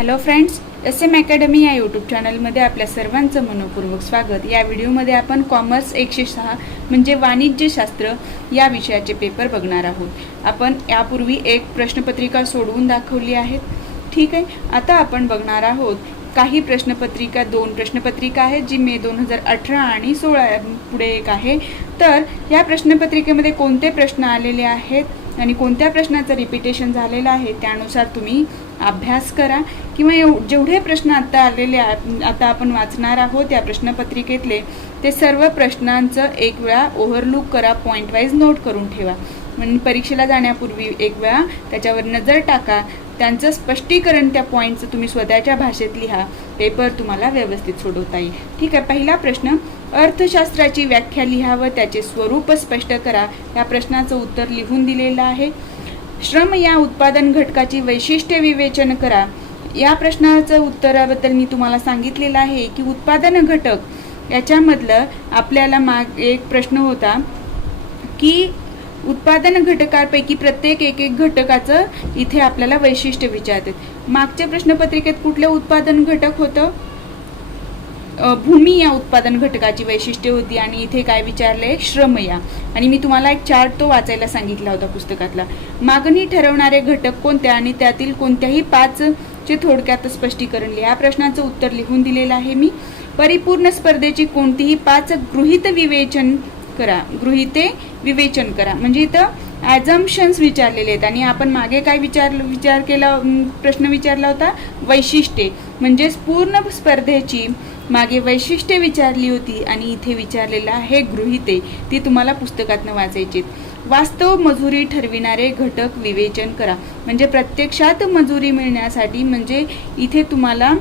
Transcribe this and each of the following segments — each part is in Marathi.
हॅलो फ्रेंड्स, SM अकॅडमी या यूट्यूब चॅनलमध्ये आपल्या सर्वांचं मनपूर्वक स्वागत। या व्हिडिओमध्ये आपण कॉमर्स 106 म्हणजे वाणिज्यशास्त्र या विषयाचे पेपर बघणार आहोत। आपण यापूर्वी एक प्रश्नपत्रिका सोडवून दाखवली आहे, ठीक आहे। आता आपण बघणार आहोत काही प्रश्नपत्रिका, दोन प्रश्नपत्रिका आहेत जी मे 2018 आणि 16 पुढे एक आहे। तर या प्रश्नपत्रिकेमध्ये कोणते प्रश्न आलेले आहेत आणि कोणत्या प्रश्नाचं रिपीटेशन झालेलं आहे त्यानुसार तुम्ही अभ्यास करा किंवा जेवढे प्रश्न आता आपण वाचणार आहोत या प्रश्नपत्रिकेतले ते सर्व प्रश्नांचं एक वेळा ओव्हरलुक करा, पॉइंट वाईज नोट करून ठेवा। म्हणजे परीक्षेला जाण्यापूर्वी एक वेळा त्याच्यावर नजर टाका, त्यांचं स्पष्टीकरण त्या पॉइंटचं तुम्ही स्वतःच्या भाषेत लिहा, पेपर तुम्हाला व्यवस्थित सोडवता येईल, ठीक आहे। पहिला प्रश्न, अर्थशास्त्राची व्याख्या लिहा व त्याचे स्वरूप स्पष्ट करा। या प्रश्नाचं उत्तर लिहून दिलेलं आहे। श्रम या उत्पादन घटकाची वैशिष्ट्ये विवेचन करा। या प्रश्नाचं उत्तराबद्दल मी तुम्हाला सांगितलेलं आहे की उत्पादन घटक याच्यामधलं आपल्याला एक प्रश्न होता की उत्पादन घटकांपैकी प्रत्येक एक घटकाचं इथे आपल्याला वैशिष्ट्य विचारतात। मागच्या प्रश्नपत्रिकेत कुठले उत्पादन घटक होतं? भूमी या उत्पादन घटकाची वैशिष्ट्ये होती आणि इथे काय विचारले? श्रम या। आणि मी तुम्हाला एक चार्ट तो वाचायला सांगितला होता पुस्तकातला। मागणी ठरवणारे घटक कोणते आणि त्यातील कोणत्याही 5 चे थोडक्यात स्पष्टीकरण लिहा। या प्रश्नाचं उत्तर लिहून दिलेलं आहे मी। परिपूर्ण स्पर्धेची कोणतीही 5 गृहीते विवेचन करा। म्हणजे इथं ॲझम्पशन्स विचारलेले आहेत आणि आपण मागे काय प्रश्न विचारला होता? वैशिष्ट्ये, म्हणजे पूर्ण स्पर्धेची मागे वैशिष्ट्ये विचारली होती आणि इथे विचारलेलं आहे गृहीते, ती तुम्हाला पुस्तकातनं वाचायची। वास्तव मजुरी ठरविणारे घटक विवेचन करा। म्हणजे प्रत्यक्षात मजुरी मिळण्यासाठी, म्हणजे इथे तुम्हाला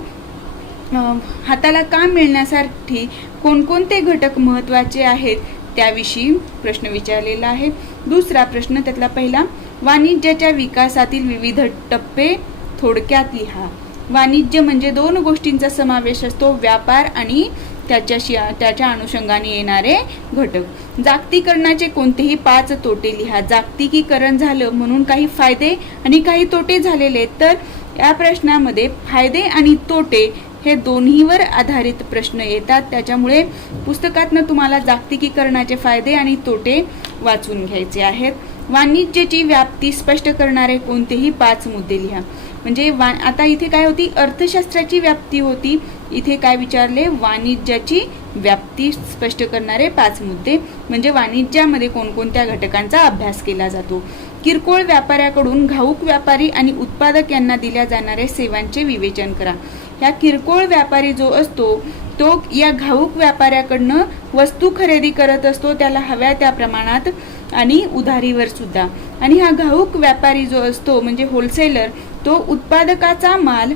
हाताला काम मिळण्यासाठी कोणकोणते घटक महत्त्वाचे आहेत त्याविषयी प्रश्न विचारलेला आहे। दुसरा प्रश्न, त्यातला पहिला, वाणिज्याच्या विकासातील विविध टप्पे थोडक्यात लिहा। वाणिज्य म्हणजे 2 गोष्टींचा समावेश असतो, व्यापार आणि त्याच्या अनुषंगाने येणारे घटक। जागतिकीकरणाचे कोणतेही 5 तोटे लिहा। जागतिकीकरण झालं म्हणून काही फायदे आणि काही तोटे झालेले आहेत, तर या प्रश्नामध्ये फायदे आणि तोटे हे दोन्हीवर आधारित प्रश्न येतात, त्याच्यामुळे पुस्तकातनं तुम्हाला जागतिकीकरणाचे फायदे आणि तोटे वाचून घ्यायचे आहेत। वाणिज्याची व्याप्ती स्पष्ट करणारे कोणतेही 5 मुद्दे लिहा। म्हणजे आता इथे काय होती? अर्थशास्त्राची व्याप्ती होती, इथे काय विचारले? वाणिज्याची व्याप्ती स्पष्ट करणारे 5 मुद्दे, म्हणजे वाणिज्यामध्ये कोणकोणत्या घटकांचा अभ्यास केला जातो। किरकोळ व्यापाऱ्याकडून घाऊक व्यापारी आणि उत्पादक यांना दिल्या जाणाऱ्या सेवांचे विवेचन करा। या किरकोळ व्यापारी जो असतो तो या घाऊक व्यापाऱ्याकडनं वस्तू खरेदी करत असतो, त्याला हव्या त्या प्रमाणात आणि उधारीवर सुद्धा। आणि हा घाऊक व्यापारी जो असतो म्हणजे होलसेलर, तो उत्पादकाचा माल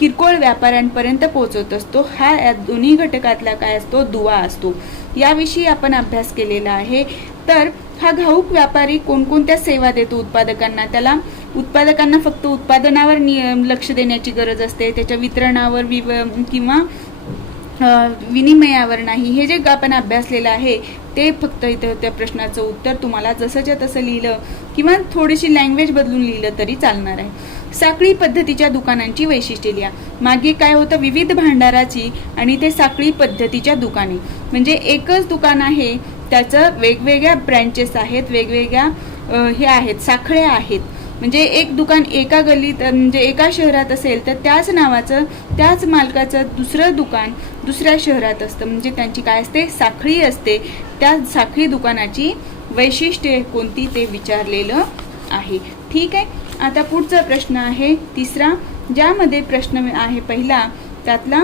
किरकोळ व्यापाऱ्यांपर्यंत पोहोचवत असतो। हा या दोन्ही घटकातला काय असतो? दुवा असतो। याविषयी आपण अभ्यास केलेला आहे। तर हा घाऊक व्यापारी कोणकोणत्या सेवा देतो उत्पादकांना? उत्पादकांना फक्त उत्पादनावर लक्ष देण्याची गरज असते, त्याच्या वितरणावर किंवा विनिमयावर नाही। हे जे आपण अभ्यासलेलं आहे ते फक्त इथं त्या प्रश्नाचं उत्तर तुम्हाला जसंच्या तसं लिहिलं किंवा थोडीशी लँग्वेज बदलून लिहिलं तरी चालणार आहे। साखळी पद्धतीच्या दुकानांची वैशिष्ट्ये लिहा। मागे काय होतं? विविध भांडाराची आणि ते साखळी पद्धतीच्या दुकाने, म्हणजे एकच दुकान आहे, त्याचं वेगवेगळ्या ब्रँचेस आहेत, वेगवेगळ्या हे आहेत, साखळ्या आहेत। म्हणजे एक दुकान एका गल्लीत म्हणजे एका शहरात असेल तर त्याच नावाचं त्याच मालकाचं दुसरं दुकान दुसऱ्या शहरात असतं, म्हणजे त्यांची काय असते? साखळी असते। त्या साखळी दुकानाची वैशिष्ट्ये कोणती ते विचारलेलं आहे, ठीक आहे। आता पुढचा प्रश्न आहे तिसरा, ज्यामध्ये प्रश्न आहे पहिला त्यातला,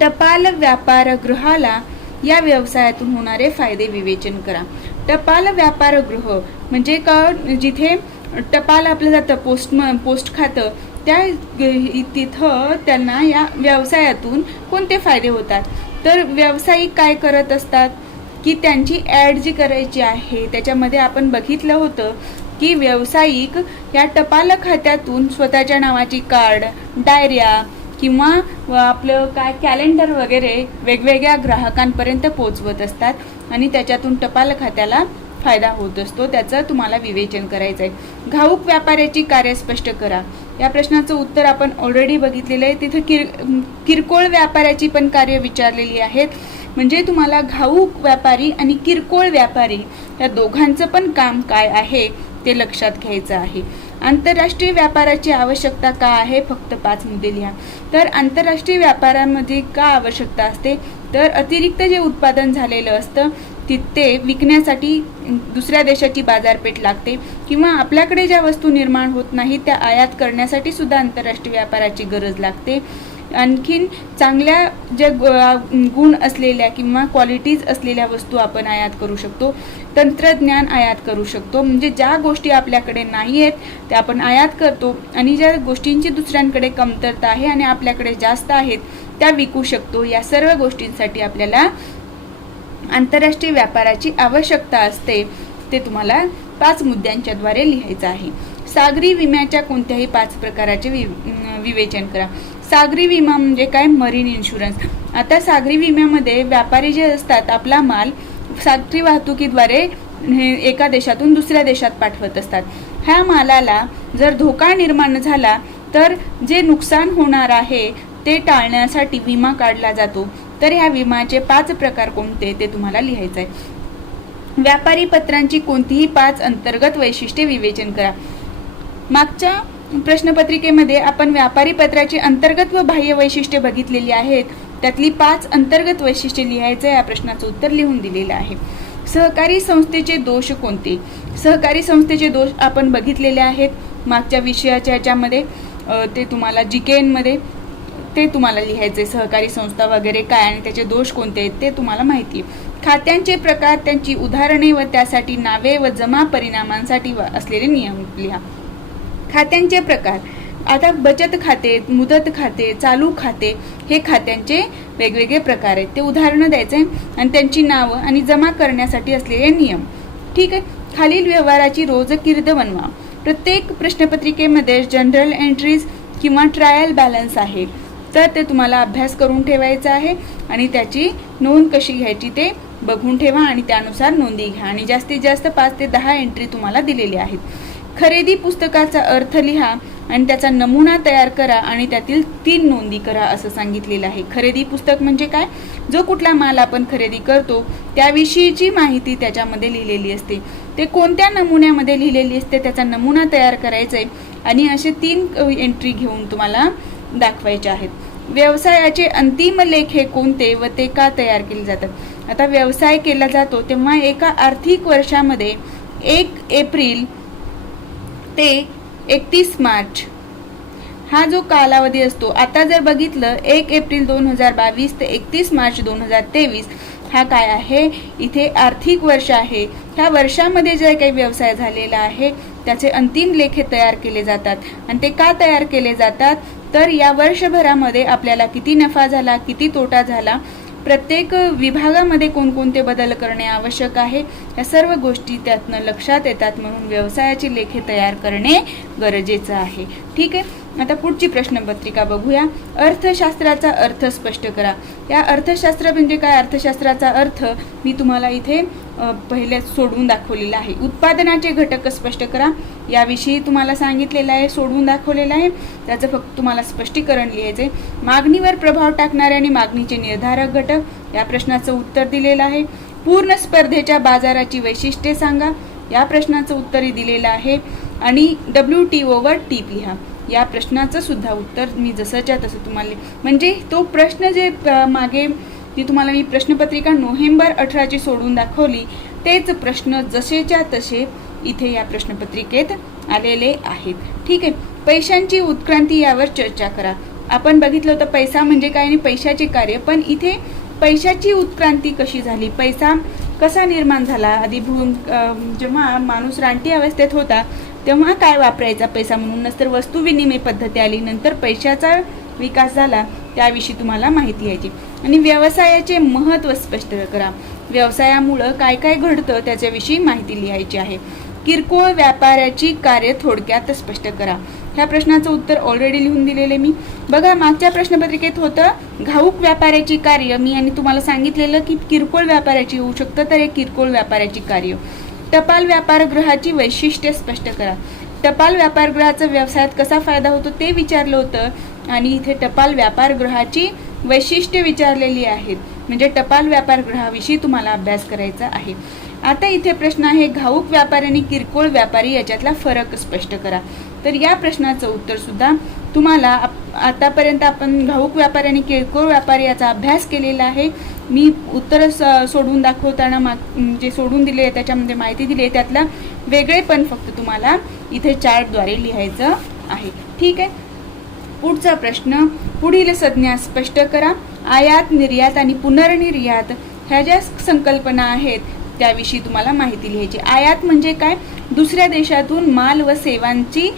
टपाल व्यापारगृहाला या व्यवसायातून होणारे फायदे विवेचन करा। टपाल व्यापारगृह म्हणजे जिथे टपाल आपलं जातं, पोस्ट खातं, तिथं त्यांना या व्यवसायातून कोणते फायदे होतात? तर व्यावसायिक काय करत असतात की त्यांची ॲड जी करायची आहे त्याच्यामध्ये आपण बघितलं होतं की व्यावसायिक या टपाल खात्यातून स्वतःच्या नावाची कार्ड, डायऱ्या किंवा आपलं काय कॅलेंडर वगैरे वेगवेगळ्या ग्राहकांपर्यंत पोहोचवत असतात आणि त्याच्यातून टपाल खात्याला फायदा होत असतो, त्याचं तुम्हाला विवेचन करायचं आहे। घाऊक व्यापाऱ्याची कार्य स्पष्ट करा। या प्रश्नाचं उत्तर आपण ऑलरेडी बघितलेलं आहे. तिथे किरकोळ व्यापाऱ्याची पण कार्य विचारलेली आहेत. म्हणजे तुम्हाला घाऊक व्यापारी आणि किरकोळ व्यापारी या दोघांचं पण काम काय आहे ते लक्षात घ्यायचं आहे. आंतरराष्ट्रीय व्यापाराची आवश्यकता का आहे, फक्त 5 मुद्दे लिहा. तर आंतरराष्ट्रीय व्यापारामध्ये का आवश्यकता असते, तर अतिरिक्त जे उत्पादन झालेलं असतं ते विकण्यासाठी दुसऱ्या देशाची बाजारपेठ लागते, किंवा आपल्याकडे ज्या वस्तू निर्माण होत नाही त्या आयात करण्यासाठी सुद्धा आंतरराष्ट्रीय व्यापाराची गरज लागते. आणखीन चांगल्या ज्या गुण असलेल्या किंवा क्वालिटीज असलेल्या वस्तू आपण आयात करू शकतो. तंत्रज्ञान आयात करू शकतो. म्हणजे ज्या गोष्टी आपल्याकडे नाही आहेत त्या आपण आयात करतो, आणि ज्या गोष्टींची दुसऱ्यांकडे कमतरता आहे आणि आपल्याकडे जास्त आहेत त्या विकू शकतो. या सर्व गोष्टींसाठी आपल्याला आंतरराष्ट्रीय व्यापाराची आवश्यकता असते. ते तुम्हाला 5 मुद्द्यांच्या द्वारे लिहायचं आहे. सागरी विम्याच्या कोणत्याही 5 प्रकाराचे विवेचन करा. सागरी विमा म्हणजे काय, मरीन इन्शुरन्स. आता सागरी विम्यामध्ये व्यापारी जे असतात आपला माल सागरी वाहतुकीद्वारे एका देशातून दुसऱ्या देशात पाठवत असतात. ह्या मालाला जर धोका निर्माण झाला तर जे नुकसान होणार आहे ते टाळण्यासाठी विमा काढला जातो. तर ह्या विम्याचे 5 प्रकार कोणते ते तुम्हाला लिहायचं आहे. व्यापारी पत्रांची कोणतीही 5 अंतर्गत वैशिष्ट्ये विवेचन करा. मागच्या प्रश्नपत्रिकेमध्ये आपण व्यापारी पत्राची अंतर्गत व बाह्य वैशिष्ट्ये बघितलेली आहेत. त्यातली 5 अंतर्गत वैशिष्ट्ये लिहायचं या प्रश्नाचं उत्तर लिहून दिलेलं आहे. सहकारी संस्थेचे दोष कोणते. सहकारी संस्थेचे दोष आपण बघितलेले आहेत मागच्या विषयाच्या याच्यामध्ये. ते तुम्हाला GKN मध्ये ते तुम्हाला लिहायचे. सहकारी संस्था वगैरे काय आणि त्याचे दोष कोणते आहेत ते तुम्हाला माहिती आहे. खात्यांचे प्रकार, त्यांची उदाहरणे व त्यासाठी नावे व जमा परिणामांसाठी असलेले नियम लिहा. खात्यांचे प्रकार, आता बचत खाते, मुदत खाते, चालू खाते हे खात्यांचे वेगवेगळे प्रकार आहेत. ते उदाहरणं द्यायचे आणि त्यांची नावं आणि जमा करण्यासाठी असलेले नियम. ठीक आहे. खालील व्यवहाराची रोजकीर्द बनवा. प्रत्येक प्रश्नपत्रिकेमध्ये जनरल एंट्रीज किंवा ट्रायल बॅलन्स आहे. तर ते तुम्हाला अभ्यास करून ठेवायचा आहे आणि त्याची नोंद कशी घ्यायची ते बघून ठेवा आणि त्यानुसार नोंदी घ्या. आणि जास्तीत जास्त 5 ते 10 एंट्री तुम्हाला दिलेली आहेत. खरेदी पुस्तकाचा अर्थ लिहा आणि त्याचा नमुना तयार करा आणि त्यातील 3 नोंदी करा असं सांगितलेलं आहे. खरेदी पुस्तक म्हणजे काय, जो कुठला माल आपण खरेदी करतो त्याविषयीची माहिती त्याच्यामध्ये लिहिलेली असते. ते कोणत्या नमुन्यामध्ये लिहिलेली असते त्याचा नमुना तयार करायचा आहे आणि असे 3 एंट्री घेऊन तुम्हाला दाखवायचे आहेत. व्यवसायाचे अंतिम लेख हे कोणते व ते का तयार केले जातात. आता व्यवसाय केला जातो तेव्हा एका आर्थिक वर्षामध्ये 1 एप्रिल ते 31 मार्च हा जो कालावधी असतो. आता जर बघितलं 1 एप्रिल 2022 ते 31 मार्च 2023 हा काय आहे, इथे आर्थिक वर्ष आहे. ह्या वर्षामध्ये जे काही व्यवसाय झालेला आहे त्याचे अंतिम लेखे तयार केले जातात. आणि ते का तयार केले जातात, तर या वर्षभरामध्ये आपल्याला किती नफा झाला, किती तोटा झाला, प्रत्येक विभागामध्ये कोणकोणते बदल करणे आवश्यक आहे, या सर्व गोष्टी त्यातनं लक्षात येतात. म्हणून व्यवसायाची लेखे तयार करणे गरजेचं आहे. ठीक आहे. आता पुढची प्रश्नपत्रिका बघूया. अर्थशास्त्राचा अर्थ स्पष्ट करा. या अर्थशास्त्र म्हणजे काय, अर्थशास्त्राचा अर्थ मी तुम्हाला इथे पहिले सोडवून दाखवलेला आहे. उत्पादनाचे घटक स्पष्ट करा याविषयी तुम्हाला सांगितलेलं आहे, सोडवून दाखवलेलं आहे. त्याचं फक्त तुम्हाला स्पष्टीकरण लिहायचे. मागणीवर प्रभाव टाकणारे आणि मागणीचे निर्धारक घटक या प्रश्नाचं उत्तर दिलेलं आहे. पूर्ण स्पर्धेच्या बाजाराची वैशिष्ट्ये सांगा या प्रश्नाचं उत्तरही दिलेलं आहे. आणि WTO वर टीप लिहा या प्रश्नाचं सुद्धा उत्तर मी जसंच्या तसं तुम्हाला, म्हणजे तो प्रश्न जे मागे जी तुम्हाला मी प्रश्नपत्रिका नोव्हेंबर 18 सोडून दाखवली तेच प्रश्न जसेच्या तसे इथे या प्रश्नपत्रिकेत आलेले आहेत. ठीक आहे. पैशांची उत्क्रांती यावर चर्चा करा. आपण बघितलं होतं पैसा म्हणजे काय आणि पैशाचे कार्य, पण इथे पैशाची उत्क्रांती कशी झाली, पैसा कसा निर्माण झाला. आधी जेव्हा माणूस रानटी अवस्थेत होता तेव्हा काय वापरायचा पैसा म्हणून, नंतर वस्तू विनिमय पद्धती आली, नंतर पैशाचा विकास झाला, त्याविषयी तुम्हाला माहिती यायची. आणि व्यवसायाचे महत्त्व स्पष्ट करा. व्यवसायामुळं काय काय घडतं त्याच्याविषयी माहिती लिहायची आहे. किरकोळ व्यापाराची कार्य थोडक्यात स्पष्ट करा. ह्या प्रश्नाचं उत्तर ऑलरेडी लिहून दिलेले मी. बघा मागच्या प्रश्नपत्रिकेत होतं घाऊक व्यापाराची कार्य, मी आणि तुम्हाला सांगितलेलं की किरकोळ व्यापाराची होऊ शकतं, तर हे किरकोळ व्यापाराची कार्य. टपाल व्यापार गृहाची वैशिष्ट्ये स्पष्ट करा. टपाल व्यापारगृहाचा व्यवसायात कसा फायदा होतो ते विचारलं होतं आणि इथे टपाल व्यापारगृहाची वैशिष्ट्ये विचारलेली आहेत. म्हणजे टपाल व्यापारगृहाविषयी तुम्हाला अभ्यास करायचा आहे. आता इथे प्रश्न आहे घाऊक व्यापारी आणि किरकोळ व्यापारी याच्यातला फरक स्पष्ट करा. तर या प्रश्नाचं उत्तर सुद्धा तुम्हाला आतापर्यंत आपण घाऊक व्यापारी आणि किरकोळ व्यापारी याचा अभ्यास केलेला आहे. मी उत्तर सोडून दाखवताना जे सोडून दिले त्याच्यामध्ये माहिती दिली त्यातला वेगळेपण फक्त तुम्हाला इथे चार्टद्वारे लिहायचं आहे. ठीक आहे. पुढचा प्रश्न पुढील संज्ञा स्पष्ट करा. आयात, निर्यात आणि पुनर्निर्यात ह्या ज्या संकल्पना आहेत त्याविषयी तुम्हाला माहिती लिहायची. आयात म्हणजे काय? दुसऱ्या देशातून माल व सेवांची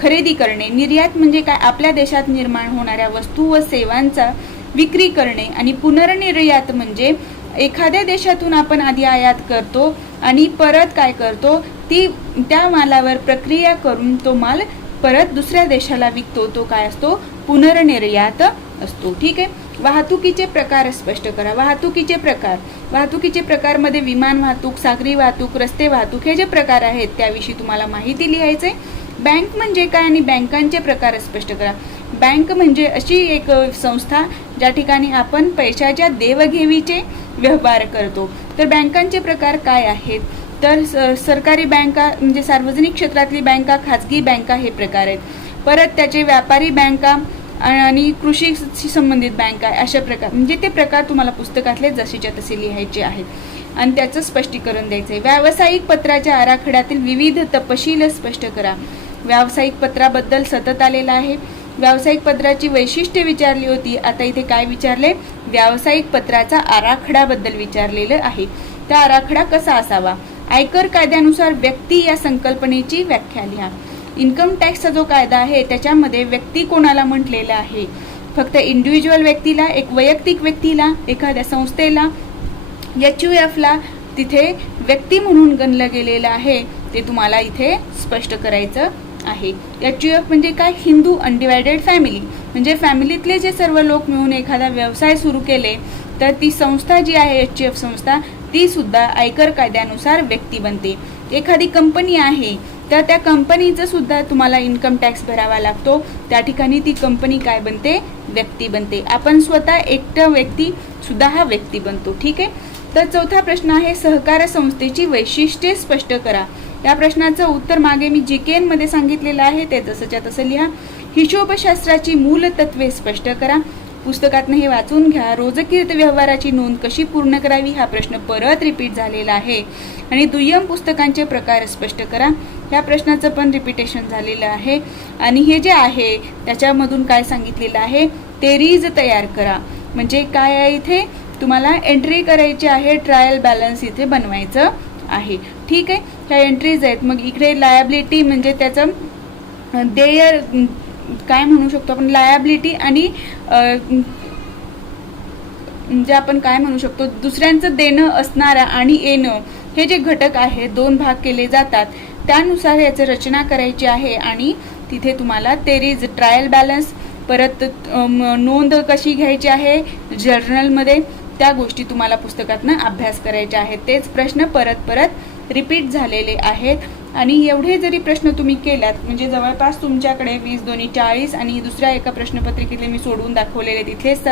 खरेदी करणे. निर्यात म्हणजे काय? आपल्या देशात निर्माण होणाऱ्या वस्तू व सेवांचा विक्री करणे. आणि पुनर्निर्यात म्हणजे एखाद्या देशातून आपण आधी आयात करतो आणि परत काय करतो, त्या मालावर प्रक्रिया करून तो माल परत दुसऱ्या देशाला विकतो, तो काय असतो? पुनर्निर्यात असतो. ठीक आहे. वाहतुकीचे प्रकार स्पष्ट करा. वाहतुकीचे प्रकार मध्ये विमान वाहतूक, सागरी वाहतूक, रस्ते वाहतूक हे जे प्रकार आहेत त्याविषयी तुम्हाला माहिती लिहायचे. बँक म्हणजे काय आणि बँकांचे प्रकार स्पष्ट करा. बँक म्हणजे अशी एक संस्था ज्या ठिकाणी आपण पैशाच्या देवघेवीचे व्यवहार करतो. तर बँकांचे प्रकार काय आहेत? तर सरकारी बँका म्हणजे सार्वजनिक क्षेत्रातली बँका, खाजगी बँका हे प्रकार आहेत. परत त्याचे व्यापारी बँका आणि कृषीशी संबंधित बँका अशा प्रकार म्हणजे ते प्रकार तुम्हाला पुस्तकातले जसेच्या तसे लिहायचे आहेत आणि त्याचं स्पष्टीकरण द्यायचं आहे. व्यावसायिक पत्राच्या आराखड्यातील विविध तपशील स्पष्ट करा. व्यावसायिक पत्राबद्दल सतत आलेला आहे. व्यावसायिक पत्राची वैशिष्ट्ये विचारली होती. आता इथे काय विचारले? व्यावसायिक पत्राचा आराखड्याबद्दल विचारलेलं आहे. त्या आराखडा कसा असावा? आयकर कायद्यानुसार व्यक्ती या संकल्पनेची व्याख्या लिहा. इन्कम टॅक्सचा जो कायदा आहे त्याच्यामध्ये व्यक्ती कोणाला म्हटलेला आहे? फक्त इंडिव्हिज्युअल व्यक्तीला, एक वैयक्तिक व्यक्तीला, एखाद्या संस्थेला. HUF ला तिथे व्यक्ती म्हणून गणलं गेलेलं आहे. ते तुम्हाला इथे स्पष्ट करायचं आहे. HUF म्हणजे काय? Hindu undivided family. म्हणजे फॅमिलीतले जे सर्व लोक मिळून एखादा व्यवसाय सुरू केले तर ती संस्था जी आहे HUF संस्था ती सुद्धा आयकर कायद्यानुसार व्यक्ती बनते. एखादी कंपनी आहे तर त्या कंपनीचं सुद्धा तुम्हाला इन्कम टॅक्स भरावा लागतो. त्या ठिकाणी ती कंपनी काय बनते? व्यक्ती बनते. आपण स्वतः एकटा व्यक्ती सुद्धा हा व्यक्ती बनतो. ठीक आहे. तर चौथा प्रश्न आहे सहकार संस्थेची वैशिष्ट्ये स्पष्ट करा. या प्रश्नाचं उत्तर मागे मी GKN मध्ये सांगितलेलं आहे ते तसंच्या तसं लिहा. हिशोबशास्त्राची मूल तत्वे स्पष्ट करा. पुस्तकातनं हे वाचून घ्या. रोजकीर्त व्यवहाराची नोंद कशी पूर्ण करावी हा प्रश्न परत रिपीट झालेला आहे. आणि दुय्यम पुस्तकांचे प्रकार स्पष्ट करा. ह्या प्रश्नाचं पण रिपिटेशन झालेलं आहे. आणि हे जे आहे त्याच्यामधून काय सांगितलेलं आहे? तेरीज तयार करा. म्हणजे काय आहे? इथे तुम्हाला एंट्री करायची आहे. ट्रायल बॅलन्स इथे बनवायचं आहे. ठीक आहे. ह्या एंट्रीज आहेत. मग इकडे लायबिलिटी म्हणजे त्याचं देय काय म्हणू शकतो आपण? लायबिलिटी आणि म्हणजे आपण काय म्हणू शकतो? दुसऱ्यांचं देणं असणारा आणि येणं हे जे घटक आहेत दोन भाग केले जातात. त्यानुसार याची रचना करायची आहे आणि तिथे तुम्हाला तेरीज, ट्रायल बॅलन्स, परत नोंद कशी घ्यायची आहे जर्नलमध्ये, त्या गोष्टी तुम्हाला पुस्तकातनं अभ्यास करायच्या आहेत. तेच प्रश्न परत परत रिपीट झालेले आहेत. आणि एवढे जरी प्रश्न तुम्ही केलात म्हणजे जवळपास तुमच्याकडे 20 2 40 आणि दुसऱ्या एका प्रश्नपत्रिकेतले मी सोडवून दाखवलेले तिथेच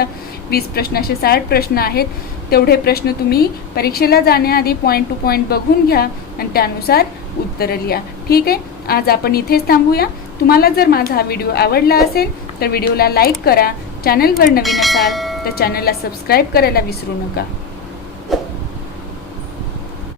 20 प्रश्न असे 60 प्रश्न आहेत. तेवढे प्रश्न तुम्ही परीक्षेला जाण्याआधी पॉईंट टू पॉईंट बघून घ्या आणि त्यानुसार उत्तरं लिहा. ठीक आहे. आज आपण इथेच थांबूया. तुम्हाला जर माझा हा व्हिडिओ आवडला असेल तर व्हिडिओला लाईक करा. चॅनलवर नवीन असाल तर चॅनलला सबस्क्राईब करायला विसरू नका.